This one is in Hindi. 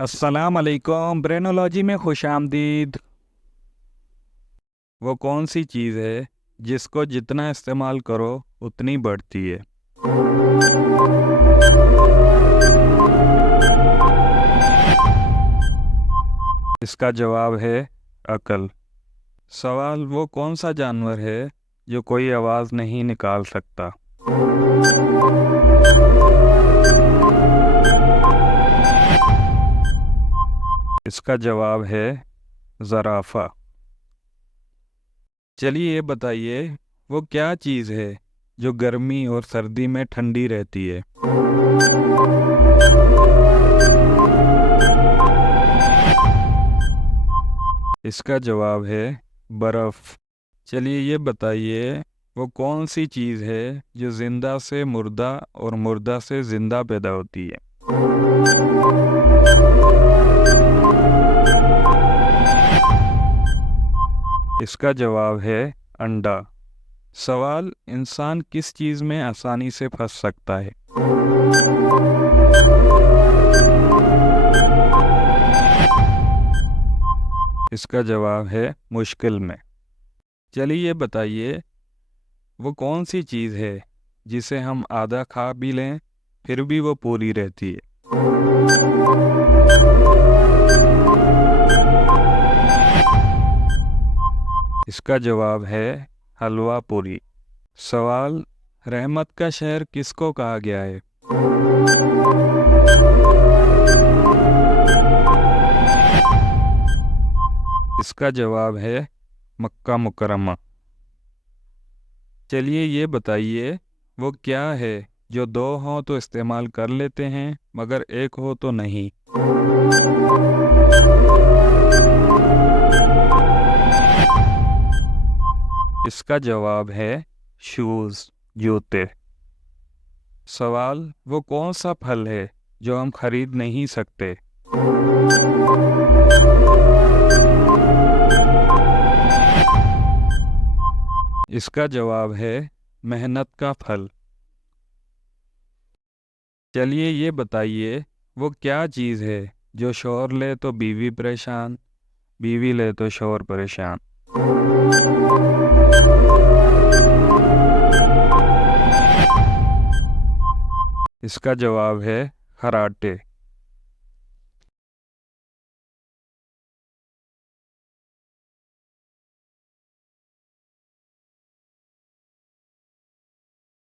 अस्सलाम अलैकुम। ब्रेनोलॉजी में खुश आमदीद। वो कौन सी चीज़ है जिसको जितना इस्तेमाल करो उतनी बढ़ती है? इसका जवाब है अकल। सवाल, वो कौन सा जानवर है जो कोई आवाज़ नहीं निकाल सकता? इसका जवाब है ज़राफ़ा। चलिए ये बताइए, वो क्या चीज़ है जो गर्मी और सर्दी में ठंडी रहती है? इसका जवाब है बर्फ़। चलिए ये बताइए, वो कौन सी चीज़ है जो ज़िंदा से मुर्दा और मुर्दा से ज़िंदा पैदा होती है? इसका जवाब है अंडा। सवाल, इंसान किस चीज़ में आसानी से फंस सकता है? इसका जवाब है मुश्किल में। चलिए ये बताइए, वो कौन सी चीज़ है जिसे हम आधा खा भी लें फिर भी वो पूरी रहती है? इसका जवाब है हलवा पूरी। सवाल, रहमत का शहर किसको कहा गया है? इसका जवाब है मक्का मुकर्रमा। चलिए ये बताइए, वो क्या है जो दो हों तो इस्तेमाल कर लेते हैं मगर एक हो तो नहीं? इसका जवाब है शूज़, जूते। सवाल, वो कौन सा फल है जो हम खरीद नहीं सकते? इसका जवाब है मेहनत का फल। चलिए ये बताइए, वो क्या चीज़ है जो शौहर ले तो बीवी परेशान, बीवी ले तो शौहर परेशान? इसका जवाब है खर्राटे।